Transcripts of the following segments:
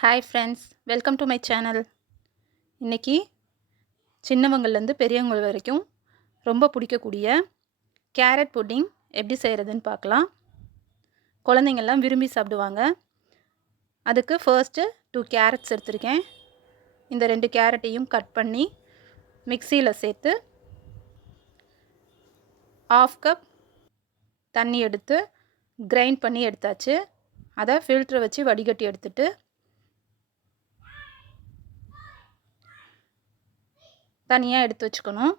Hi friends, welcome to my channel. இன்றைக்கி சின்னவங்கள்லேருந்து பெரியவங்க வரைக்கும் ரொம்ப பிடிக்கக்கூடிய கேரட் புட்டிங் எப்படி செய்கிறதுன்னு பார்க்கலாம். குழந்தைங்கள்லாம் விரும்பி சாப்பிடுவாங்க. அதுக்கு ஃபர்ஸ்ட்டு 2 கேரட்ஸ் எடுத்திருக்கேன். இந்த 2 கேரட்டையும் கட் பண்ணி மிக்சியில் சேர்த்து 1/2 கப் தண்ணி எடுத்து கிரைண்ட் பண்ணி எடுத்தாச்சு. அதை ஃபில்ட்ரு வச்சு வடிகட்டி எடுத்துட்டு தனியாக எடுத்து வச்சுக்கணும்.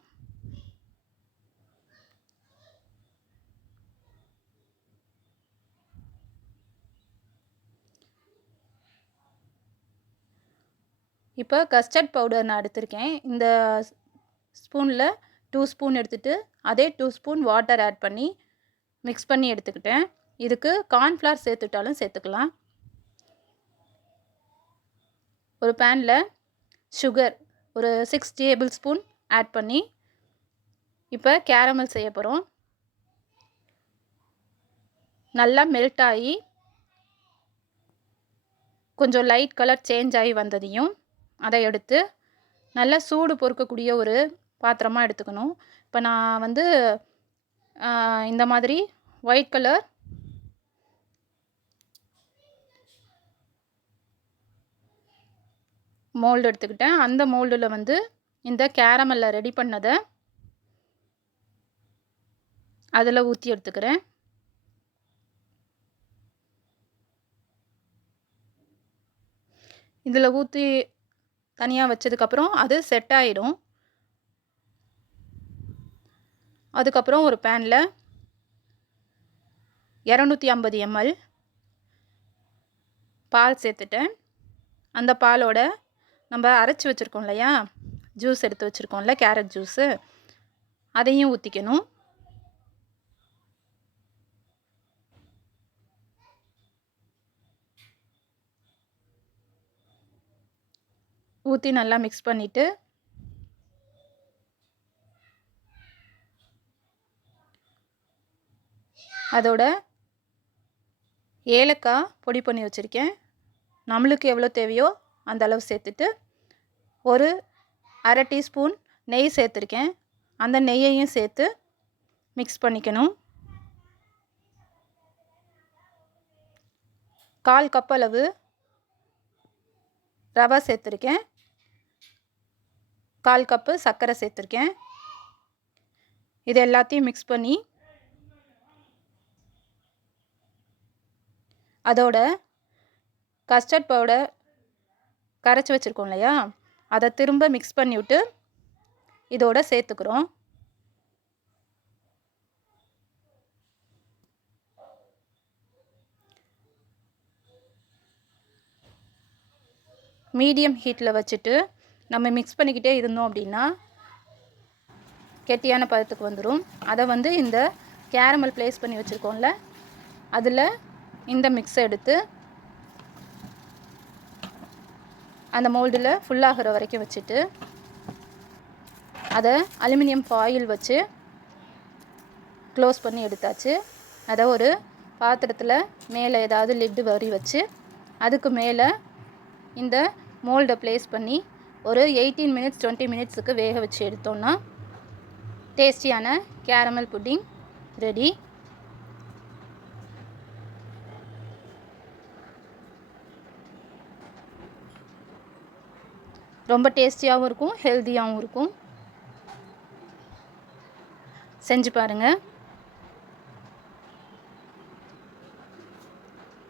இப்போ கஸ்டர்ட் பவுடர் நான் எடுத்திருக்கேன். இந்த ஸ்பூனில் 2 ஸ்பூன் எடுத்துகிட்டு அதே 2 ஸ்பூன் வாட்டர் ஆட் பண்ணி மிக்ஸ் பண்ணி எடுத்துக்கிட்டேன். இதுக்கு கார்ன்ஃப்ளவர் சேர்த்துட்டாலும் சேர்த்துக்கலாம். ஒரு பேனில் சுகர் ஒரு 6 டேபிள் ஸ்பூன் ஆட் பண்ணி இப்போ கேரமல் செய்ய போகிறோம். நல்லா மெல்ட் ஆகி கொஞ்சம் லைட் கலர் சேஞ்ச் ஆகி வந்ததையும் அதை எடுத்து நல்லா சூடு பொறுக்கக்கூடிய ஒரு பாத்திரமாக எடுத்துக்கணும். இப்போ நான் வந்து இந்த மாதிரி ஒயிட் கலர் மோல்டு எடுத்துக்கிட்டேன். அந்த மோல்டில் வந்து இந்த கேரமலில் ரெடி பண்ணதை அதில் ஊற்றி எடுத்துக்கிறேன். இதில் ஊற்றி தனியாக வச்சதுக்கப்புறம் அது செட் ஆகிடும். அதுக்கப்புறம் ஒரு பேனில் 250 ml பால் சேர்த்துட்டேன். அந்த பாலோட நம்ம அரைச்சி வச்சுருக்கோம் இல்லையா, ஜூஸ் எடுத்து வச்சுருக்கோம்ல, கேரட் ஜூஸு, அதையும் ஊற்றிக்கணும். ஊற்றி நல்லா மிக்ஸ் பண்ணிவிட்டு அதோட ஏலக்காய் பொடி பண்ணி வச்சுருக்கேன். நம்மளுக்கு எவ்வளோ தேவையோ அந்த அளவு சேர்த்துட்டு ஒரு அரை டீஸ்பூன் நெய் சேர்த்துருக்கேன். அந்த நெய்யையும் சேர்த்து மிக்ஸ் பண்ணிக்கணும். 1/4 கப் அளவு ரவை சேர்த்துருக்கேன். 1/4 கப்பு சர்க்கரை சேர்த்துருக்கேன். இது எல்லாத்தையும் மிக்ஸ் பண்ணி அதோட கஸ்டர்ட் பவுடர் கரைச்சி வச்சுருக்கோம் இல்லையா, அதை திரும்ப மிக்ஸ் பண்ணி விட்டு இதோட சேர்த்துக்கிறோம். மீடியம் ஹீட்டில் வச்சுட்டு நம்ம மிக்ஸ் பண்ணிக்கிட்டே இருந்தோம் அப்படின்னா கெட்டியான பதத்துக்கு வந்துடும். அதை வந்து இந்த கேரமல் ப்ளேஸ் பண்ணி வச்சுருக்கோம்ல, அதில் இந்த மிக்ஸை எடுத்து அந்த மோல்டில் ஃபுல்லாகிற வரைக்கும் வச்சுட்டு அதை அலுமினியம் ஃபாயில் வச்சு க்ளோஸ் பண்ணி எடுத்தாச்சு. அதை ஒரு பாத்திரத்தில் மேலே ஏதாவது லிட்டு வரி வச்சு அதுக்கு மேலே இந்த மோல்டை ப்ளேஸ் பண்ணி ஒரு 18 மினிட்ஸ் 20 மினிட்ஸுக்கு வேக வச்சு எடுத்தோன்னா டேஸ்டியான கேரமல் புட்டிங் ரெடி. ரொம்ப டேஸ்டியாகவும் இருக்கும், ஹெல்த்தியாகவும் இருக்கும். செஞ்சு பாருங்கள்.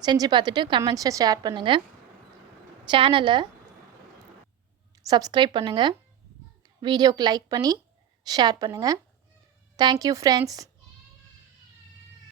செஞ்சு பார்த்துட்டு கமெண்ட்ஸை ஷேர் பண்ணுங்கள். சேனலை சப்ஸ்கிரைப் பண்ணுங்கள். வீடியோக்கு லைக் பண்ணி ஷேர் பண்ணுங்கள். Thank you friends.